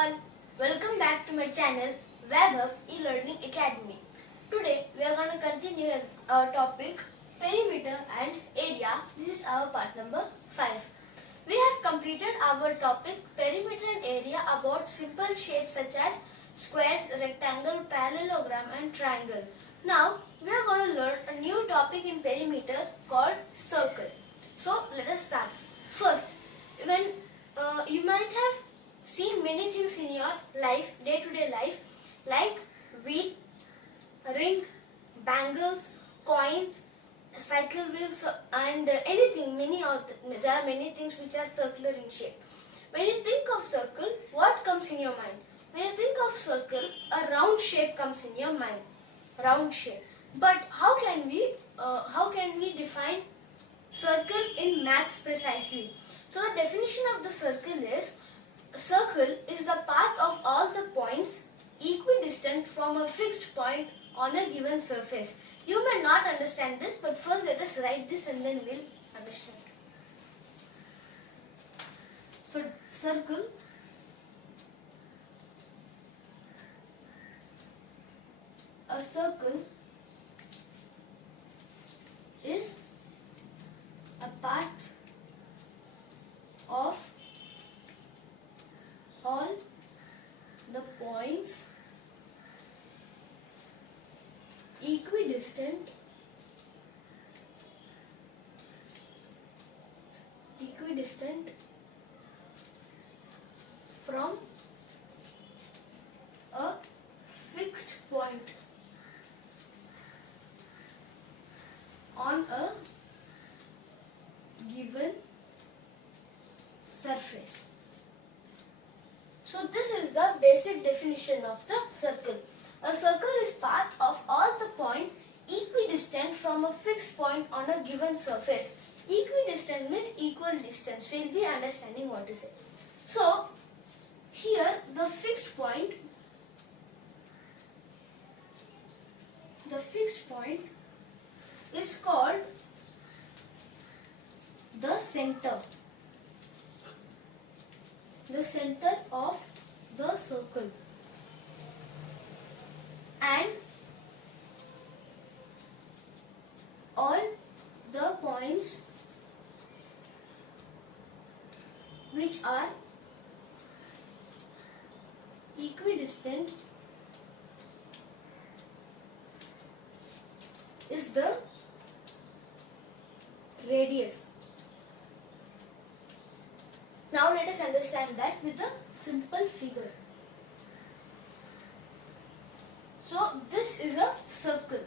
all, welcome back to my channel Vaibhav E-Learning Academy. Today we are going to continue our topic perimeter and area. This is our part number 5. We have completed our topic perimeter and area about simple shapes such as squares, rectangle, parallelogram and triangle. Now we are going to learn a new topic in perimeter called circle. So let us start. First, when you might have seen many things in your life, day-to-day life, like wheel, ring, bangles, coins, cycle wheels, and anything. There are many things which are circular in shape. When you think of circle, what comes in your mind? When you think of circle, a round shape comes in your mind. Round shape. But how can we define circle in maths precisely? So the definition of the circle is: circle is the path of all the points equidistant from a fixed point on a given surface. You may not understand this, but first let us write this and then we'll understand. So circle is a path of all the points equidistant from a fixed point on a given surface. So this is the basic definition of the circle. A circle is path of all the points equidistant from a fixed point on a given surface. Equidistant means equal distance. We will be understanding what is it. So here the fixed point is called the center. The center of the circle. And all the points which are equidistant is the radius. Now let us understand that with a simple figure. So this is a circle.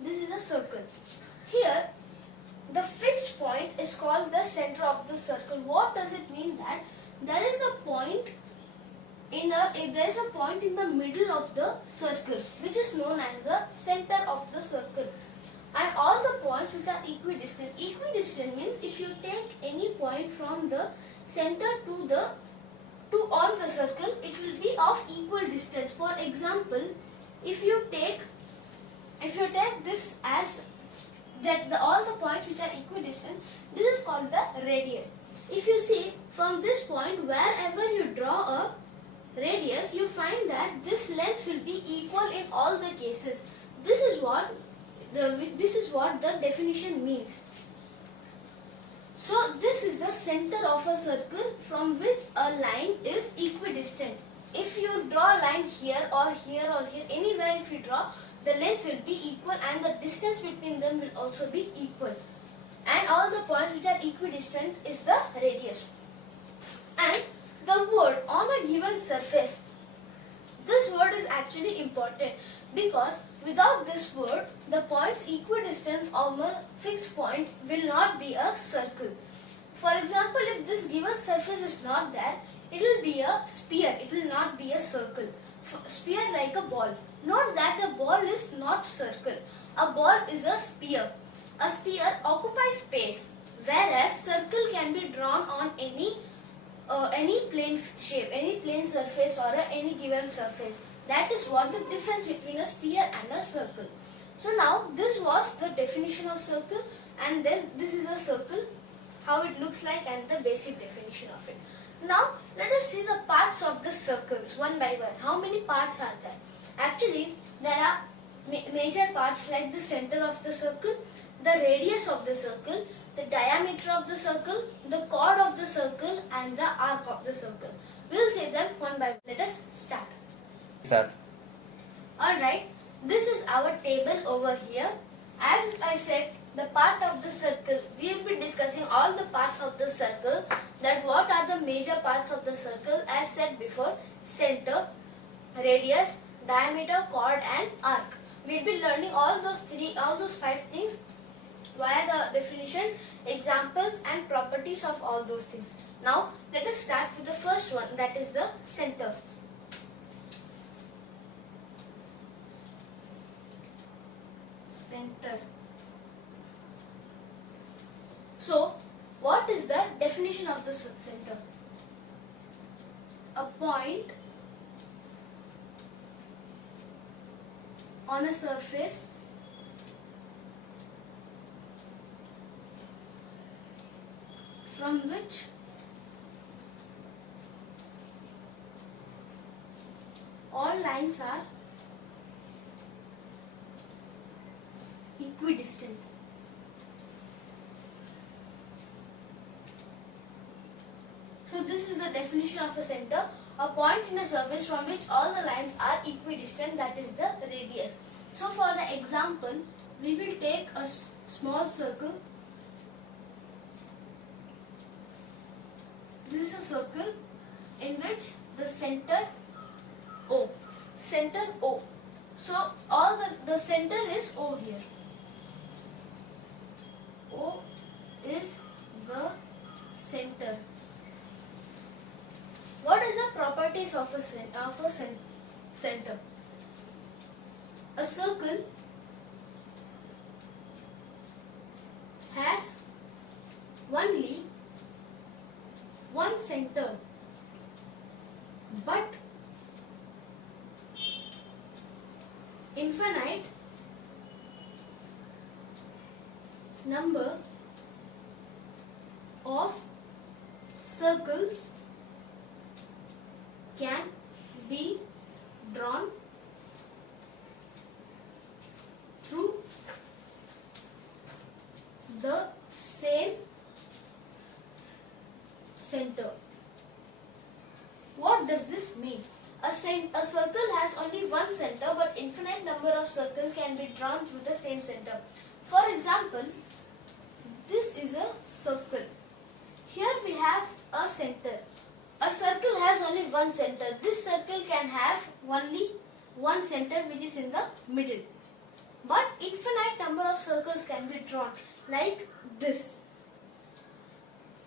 This is a circle. Here the fixed point is called the center of the circle. What does it mean? That there is a point in the middle of the circle, which is known as the center of the circle. And all the points which are equidistant. Equidistant means if you take any point from the center on the circle, it will be of equal distance. For example, if you take this as all the points which are equidistant, this is called the radius. If you see from this point, wherever you draw a radius, you find that this length will be equal in all the cases. This is what the definition means. So this is the center of a circle from which a line is equidistant. If you draw a line here or here or here, anywhere if you draw, the length will be equal and the distance between them will also be equal. And all the points which are equidistant is the radius. And the word on a given surface, this word is actually important because without this word, the points equidistant from a fixed point will not be a circle. For example, if this given surface is not there, it will be a sphere. It will not be a circle. Sphere like a ball. Note that the ball is not circle. A ball is a sphere. A sphere occupies space, whereas circle can be drawn on any plane shape, any plane surface or any given surface. That is what the difference between a sphere and a circle. So now this was the definition of circle, and then this is a circle how it looks like and the basic definition of it. Now let us see the parts of the circles one by one. How many parts are there? Actually, there are major parts like the center of the circle, the radius of the circle, the diameter of the circle, the chord of the circle and the arc of the circle. We'll see them one by one. Let us start. Sir. Alright, this is our table over here. As I said, the part of the circle, we will be discussing all the parts of the circle, that what are the major parts of the circle as said before: center, radius, diameter, chord and arc. We will be learning all those 5 things via the definition, examples and properties of all those things. Now let us start with the first one, that is the center. Center. So, what is the definition of the center? A point on a surface from which all lines are equidistant. So this is the definition of a center, a point in a surface from which all the lines are equidistant, that is the radius. So for the example, we will take a small circle. This is a circle in which the center O. Center O. So all the center is O here. O is the center. What is the properties of a center? A circle has only one center, but infinite number of circles can be drawn through the same center. What does this mean? A circle has only one center, but infinite number of circles can be drawn through the same center. For example, this is a circle. Here we have a center. A circle has only one center. This circle can have only one center, which is in the middle. But infinite number of circles can be drawn like this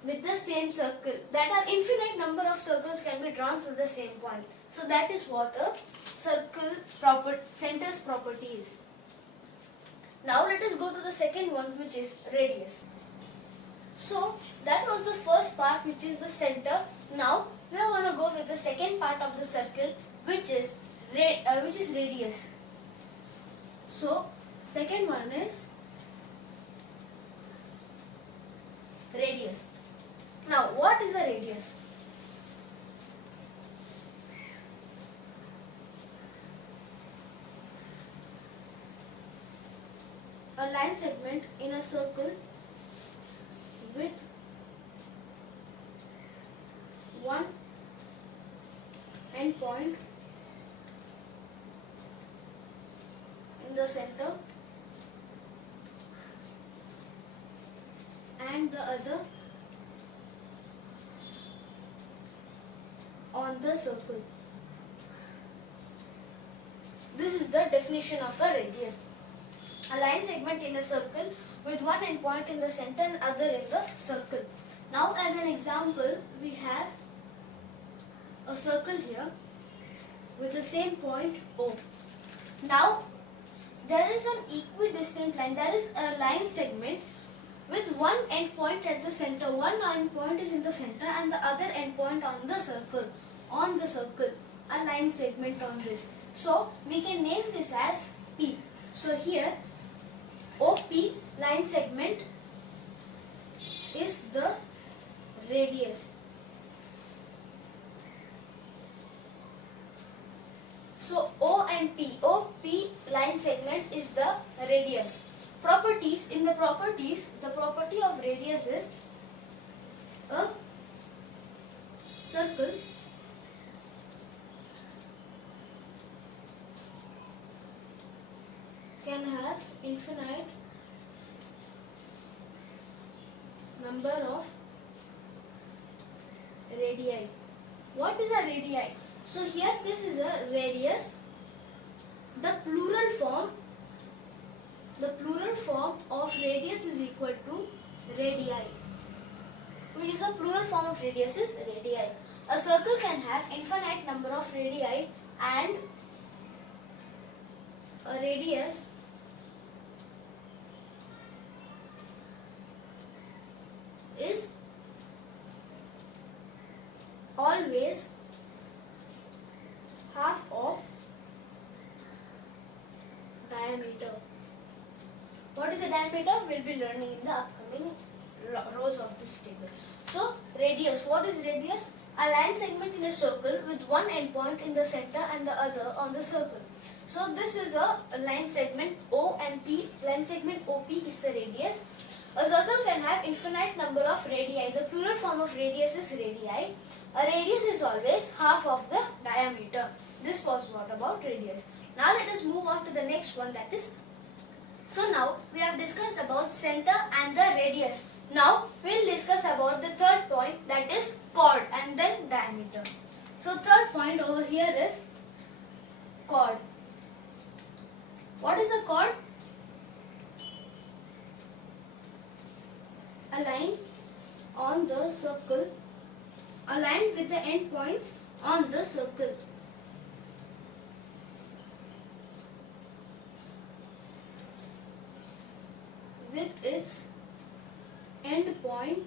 with the same circle. That are infinite number of circles can be drawn through the same point. So that is what a circle center's property is. Now let us go to the second one, which is radius. So that was the first part, which is the center. Now we are going to go with the second part of the circle, which is radius. So second one is radius. Now what is a radius? A line segment in a circle with one endpoint in the center and the other on the circle. This is the definition of a radius. A line segment in a circle with one endpoint in the center and other in the circle. Now as an example, we have a circle here with the same point O. Now there is an equidistant line. There is a line segment with one endpoint at the center. One endpoint is in the center and the other endpoint on the circle. A line segment on this. So we can name this as P. So here OP line segment is the radius. So O and P, OP line segment is the radius. Properties, in the properties, the property of radius is a circle can have infinite number of radii. What is a radii? So here this is a radius. The plural form of radius is equal to radii. Which is a plural form of radius is radii. A circle can have infinite number of radii, and a radius is always half of diameter. What is a diameter? We'll be learning in the upcoming rows of this table. So radius, what is radius? A line segment in a circle with one endpoint in the center and the other on the circle. So this is a line segment O and P. Line segment OP is the radius. A circle can have infinite number of radii. The plural form of radius is radii. A radius is always half of the diameter. This was what about radius. Now let us move on to the next one, that is. So now we have discussed about center and the radius. Now we will discuss about the third point, that is chord and then diameter. So third point over here is chord. What is a chord? A line on the circle, a line with the endpoints on the circle. With its endpoint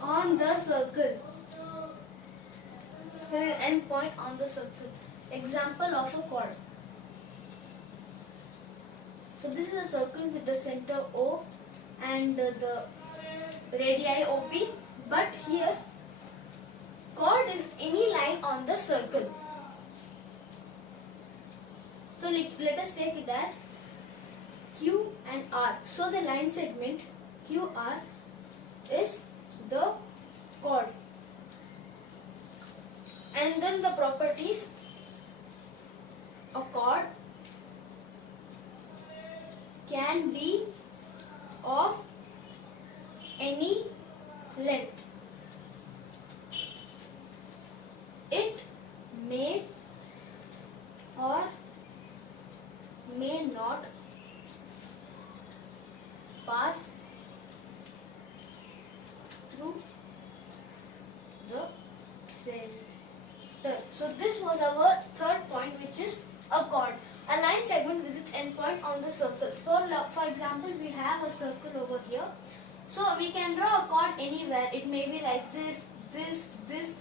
on the circle. Endpoint on the circle. Example of a chord. So this is a circle with the center O and the radii OP, but here chord is any line on the circle. So let us take it as Q and R. So the line segment QR is the chord. And then the properties, a chord can be of any length. It may or may not pass through the center. So this was our third point, which is a chord. A line segment with its endpoint on the circle. For example, we have a circle over here. So we can draw a chord anywhere. It may be like this, this, this.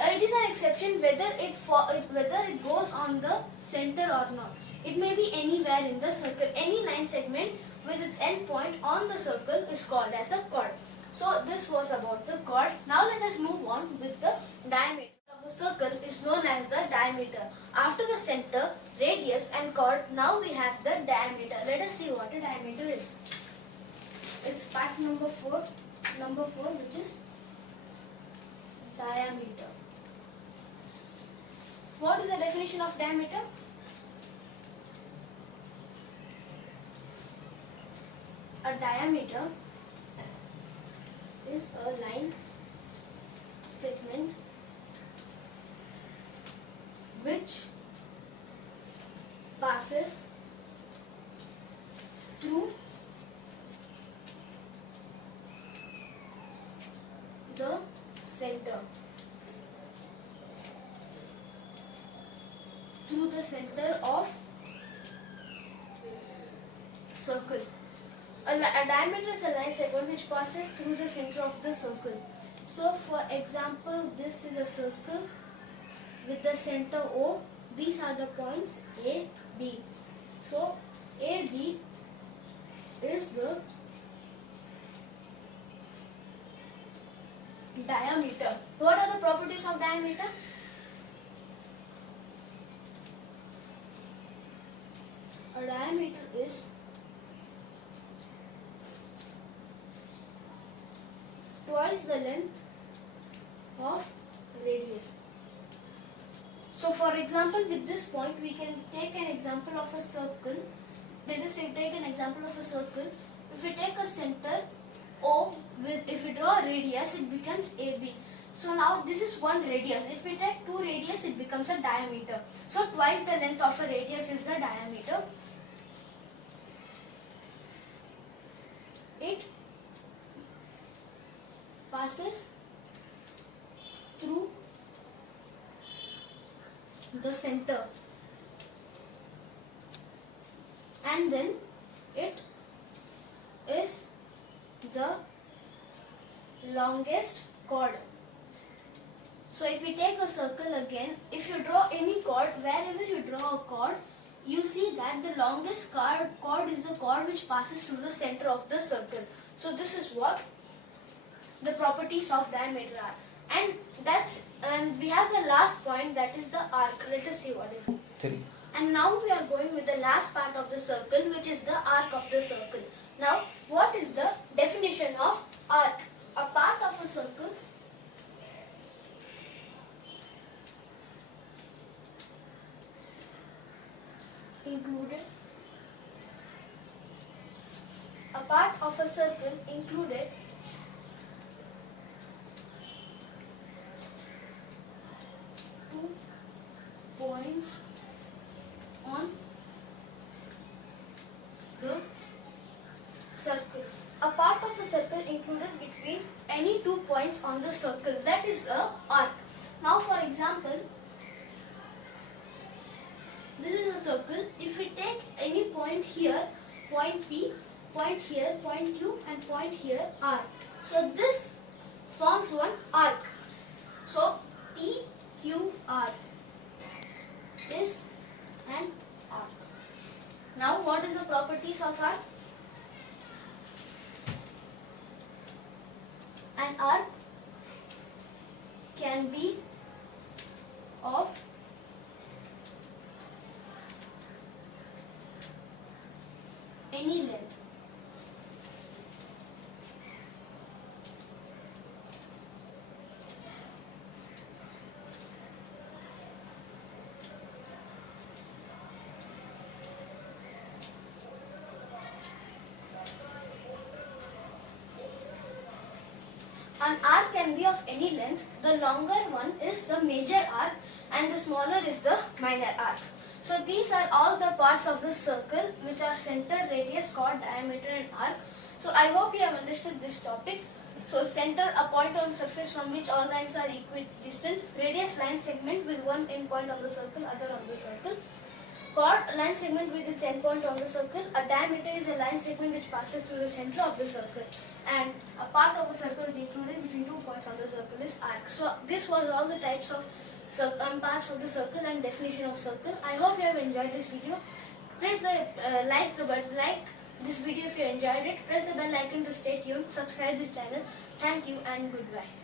It is an exception whether it goes on the center or not. It may be anywhere in the circle. Any line segment with its endpoint on the circle is called as a chord. So this was about the chord. Now let us move on with the diameter of the circle is known as the diameter. After the center, radius and chord, now we have the diameter. Let us see what a diameter is. It's fact number 4, which is diameter. What is the definition of diameter? A diameter is a line segment which passes through the center. Through the center of circle. A diameter is a line segment which passes through the center of the circle. So for example, this is a circle with the center O. These are the points A, B. So A, B is the diameter. What are the properties of diameter? A diameter is twice the length of radius. So for example, with this point we can take an example of a circle. Let us say take an example of a circle. If we take a center O, if we draw a radius, it becomes AB. So now this is one radius. If we take two radius, it becomes a diameter. So twice the length of a radius is the diameter. It passes through the center, and then it is the longest chord. So if we take a circle again, if you draw any chord, wherever you draw a chord, you see that the longest chord is the chord which passes through the center of the circle. So this is what the properties of diameter are. And we have the last point, that is the arc. Let us see what is it. 3. And now we are going with the last part of the circle, which is the arc of the circle. Now, what is the definition of arc? A part of a circle included. A part of a circle included two points on the circle. A part of a circle included between any 2 points on the circle. That is a arc. Now for example, this is a circle. If we take any point here, point P, point here, point Q, and point here, R. So this forms one arc. So P, Q, R is an arc. Now what is the properties of arc? An arc can be of any length. An arc can be of any length. The longer one is the major arc and the smaller is the minor arc. So these are all the parts of the circle, which are center, radius, chord, diameter and arc. So I hope you have understood this topic. So center, a point on surface from which all lines are equidistant. Radius, line segment with one endpoint on the circle, other on the circle. Chord, a line segment with its endpoint on the circle. A diameter is a line segment which passes through the center of the circle. And a part of a circle is included between 2 points on the circle is arc. So this was all the types of parts of the circle and definition of circle. I hope you have enjoyed this video. Press the like this video if you enjoyed it. Press the bell icon to stay tuned. Subscribe this channel. Thank you and goodbye.